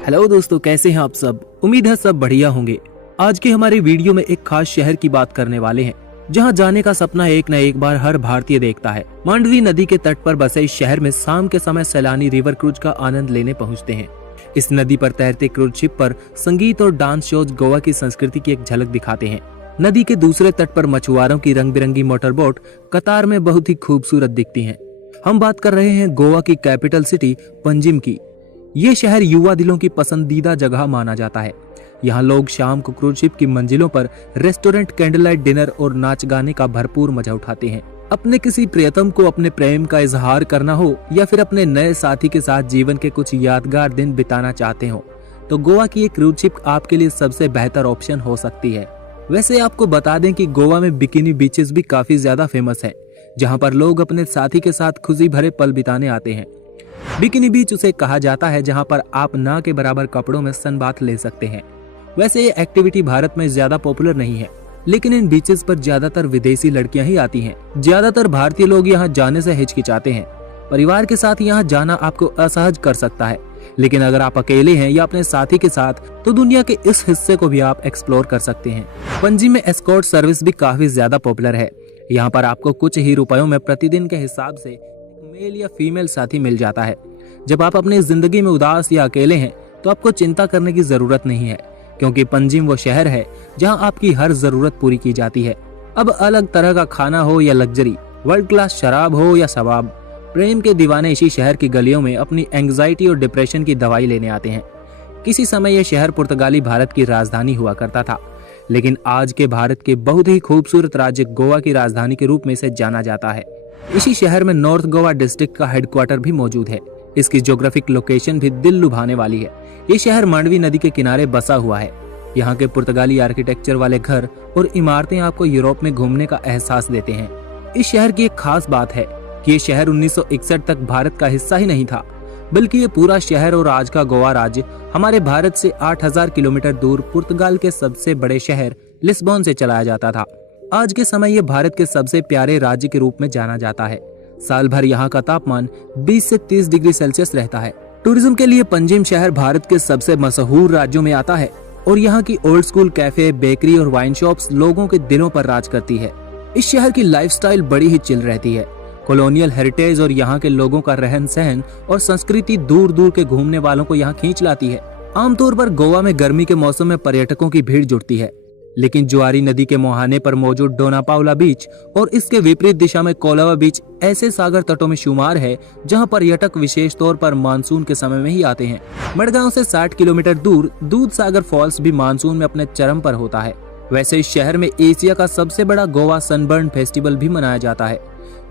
Hello दोस्तों, कैसे हैं आप सब। उम्मीद है सब बढ़िया होंगे। आज के हमारे वीडियो में एक खास शहर की बात करने वाले हैं जहां जाने का सपना एक न एक बार हर भारतीय देखता है। मांडवी नदी के तट पर बसे इस शहर में शाम के समय सैलानी रिवर क्रूज का आनंद लेने पहुंचते हैं। इस नदी पर तैरते क्रूज शिप पर संगीत और डांस शोज गोवा की संस्कृति की एक झलक दिखाते हैं। नदी के दूसरे तट पर मछुआरों की रंग बिरंगी मोटरबोट कतार में बहुत ही खूबसूरत दिखती हैं। हम बात कर रहे हैं गोवा की कैपिटल सिटी पंजिम की। ये शहर युवा दिलों की पसंदीदा जगह माना जाता है। यहाँ लोग शाम को क्रूज शिप की मंजिलों पर रेस्टोरेंट, कैंडल लाइट डिनर और नाच गाने का भरपूर मजा उठाते हैं। अपने किसी प्रियतम को अपने प्रेम का इजहार करना हो या फिर अपने नए साथी के साथ जीवन के कुछ यादगार दिन बिताना चाहते हो तो गोवा की एक क्रूज शिप आपके लिए सबसे बेहतर ऑप्शन हो सकती है। वैसे आपको बता दें कि गोवा में बिकिनी बीचेस भी काफी ज्यादा फेमस है, जहाँ पर लोग अपने साथी के साथ खुशी भरे पल बिताने आते हैं। बिकिनी बीच उसे कहा जाता है जहां पर आप ना के बराबर कपड़ों में सनबाथ ले सकते हैं। वैसे ये एक्टिविटी भारत में ज्यादा पॉपुलर नहीं है, लेकिन इन बीचेस पर ज्यादातर विदेशी लड़कियां ही आती हैं। ज्यादातर भारतीय लोग यहां जाने से हिचकिचाते हैं। परिवार के साथ यहां जाना आपको असहज कर सकता है, लेकिन अगर आप अकेले हैं या अपने साथी के साथ तो दुनिया के इस हिस्से को भी आप एक्सप्लोर कर सकते हैं। पणजी में एस्कॉर्ट सर्विस भी काफी ज्यादा पॉपुलर है। यहाँ पर आपको कुछ ही रुपयों में प्रतिदिन के हिसाब से मेल या फीमेल साथी मिल जाता है। जब आप अपनी जिंदगी में उदास या अकेले हैं तो आपको चिंता करने की जरूरत नहीं है, क्योंकि पंजिम वो शहर है जहां आपकी हर जरूरत पूरी की जाती है। अब अलग तरह का खाना हो या लग्जरी, वर्ल्ड क्लास शराब हो या शबाब, प्रेम के दीवाने इसी शहर की गलियों में अपनी एंग्जाइटी और डिप्रेशन की दवाई लेने आते हैं। किसी समय यह शहर पुर्तगाली भारत की राजधानी हुआ करता था, लेकिन आज के भारत के बहुत ही खूबसूरत राज्य गोवा की राजधानी के रूप में इसे जाना जाता है। इसी शहर में नॉर्थ गोवा डिस्ट्रिक्ट का हेडक्वार्टर भी मौजूद है। इसकी ज्योग्राफिक लोकेशन भी दिल लुभाने वाली है। ये शहर मांडवी नदी के किनारे बसा हुआ है। यहाँ के पुर्तगाली आर्किटेक्चर वाले घर और इमारतें आपको यूरोप में घूमने का एहसास देते हैं। इस शहर की एक खास बात है कि ये शहर 1961 तक भारत का हिस्सा ही नहीं था, बल्कि ये पूरा शहर और आज का गोवा राज्य हमारे भारत से 8000 किलोमीटर दूर पुर्तगाल के सबसे बड़े शहर लिस्बन से चलाया जाता था। आज के समय ये भारत के सबसे प्यारे राज्य के रूप में जाना जाता है। साल भर यहाँ का तापमान 20 से 30 डिग्री सेल्सियस रहता है। टूरिज्म के लिए पंजिम शहर भारत के सबसे मशहूर राज्यों में आता है और यहाँ की ओल्ड स्कूल कैफे, बेकरी और वाइन शॉप्स लोगों के दिलों पर राज करती है। इस शहर की लाइफस्टाइल बड़ी ही चिल रहती है। कॉलोनियल हेरिटेज और यहाँ के लोगों का रहन सहन और संस्कृति दूर दूर के घूमने वालों को यहाँ खींच लाती है। आमतौर पर गोवा में गर्मी के मौसम में पर्यटकों की भीड़ जुटती है, लेकिन जुआरी नदी के मुहाने पर मौजूद डोनापाउला बीच और इसके विपरीत दिशा में कोलावा बीच ऐसे सागर तटों में शुमार है जहां पर्यटक विशेष तौर पर मानसून के समय में ही आते हैं। मडगांव से 60 किलोमीटर दूर दूध सागर फॉल्स भी मानसून में अपने चरम पर होता है। वैसे इस शहर में एशिया का सबसे बड़ा गोवा सनबर्न फेस्टिवल भी मनाया जाता है,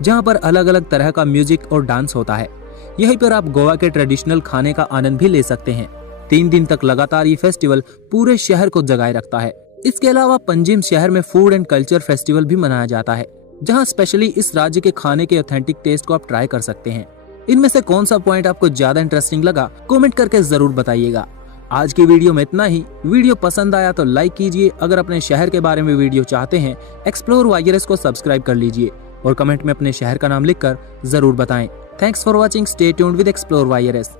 जहाँ पर अलग अलग तरह का म्यूजिक और डांस होता है। यहीं पर आप गोवा के ट्रेडिशनल खाने का आनंद भी ले सकते हैं। 3 दिन तक लगातार ये फेस्टिवल पूरे शहर को जगाए रखता है। इसके अलावा पंजिम शहर में फूड एंड कल्चर फेस्टिवल भी मनाया जाता है, जहां स्पेशली इस राज्य के खाने के ऑथेंटिक टेस्ट को आप ट्राई कर सकते हैं। इनमें से कौन सा पॉइंट आपको ज्यादा इंटरेस्टिंग लगा, कमेंट करके जरूर बताइएगा। आज की वीडियो में इतना ही। वीडियो पसंद आया तो लाइक कीजिए। अगर अपने शहर के बारे में वीडियो चाहते हैं, एक्सप्लोर वायरस को सब्सक्राइब कर लीजिए और कमेंट में अपने शहर का नाम लिखकर जरूर बताएं। Thanks for watching. Stay tuned with explore virus.